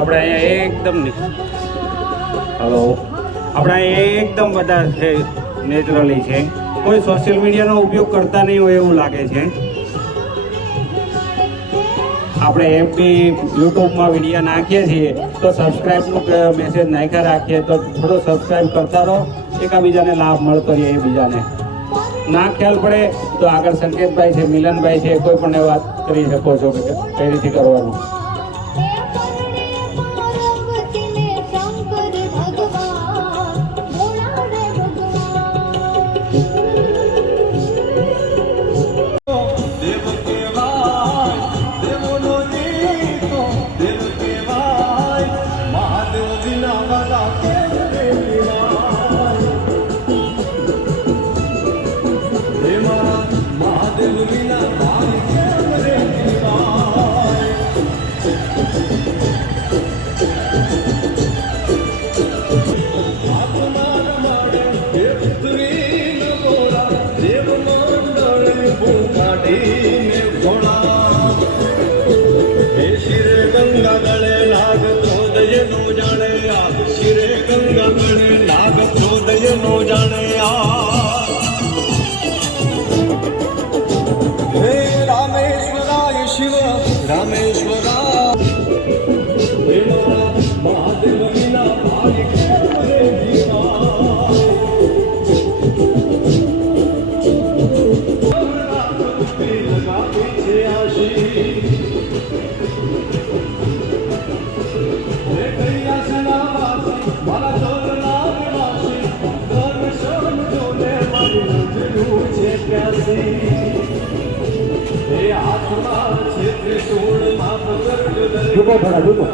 આપણે અહીંયા એકદમ હલો આપણે અહીંયા એકદમ બધા છે નેચરલી છે, કોઈ સોશિયલ મીડિયાનો ઉપયોગ કરતા નહીં હોય એવું લાગે છે. આપણે એફબી યુટ્યુબમાં વિડીયો નાખીએ છીએ તો સબસ્ક્રાઈબનું મેસેજ નાખ્યા રાખીએ તો થોડો સબસ્ક્રાઈબ કરતા રહો, એકાબીજાને લાભ મળતો રહે. એકબીજાને ના ખ્યાલ પડે તો આગળ સંકેતભાઈ છે, મિલનભાઈ છે, કોઈ પણ વાત કરી શકો છો કે કઈ રીતે કરવાનું. રામેશ્વરાય શિવ રામેશ્વરા મહાદેવ વિના ભાઈ જુગો થોડા જુગો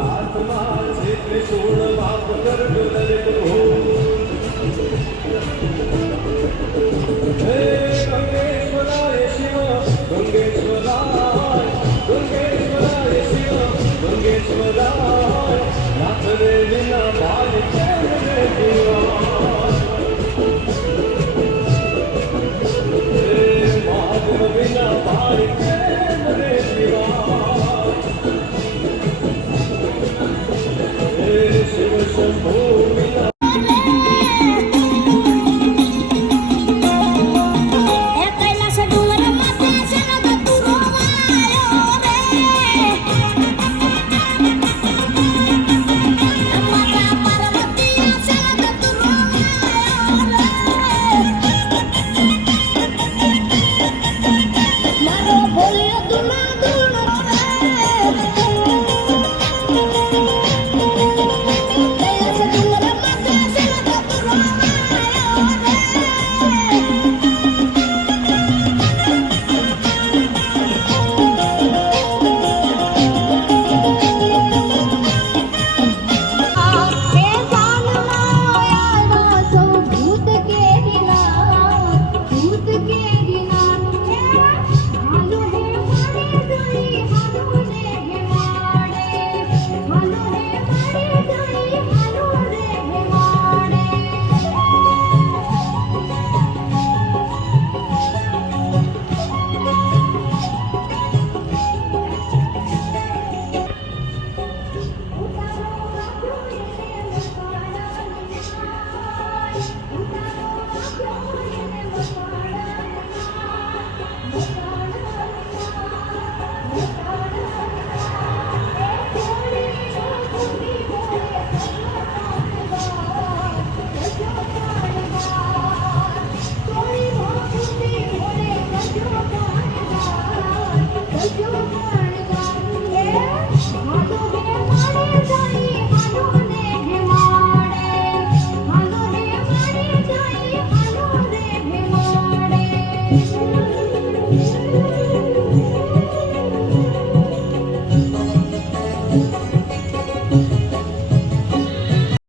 બોલ્યો તું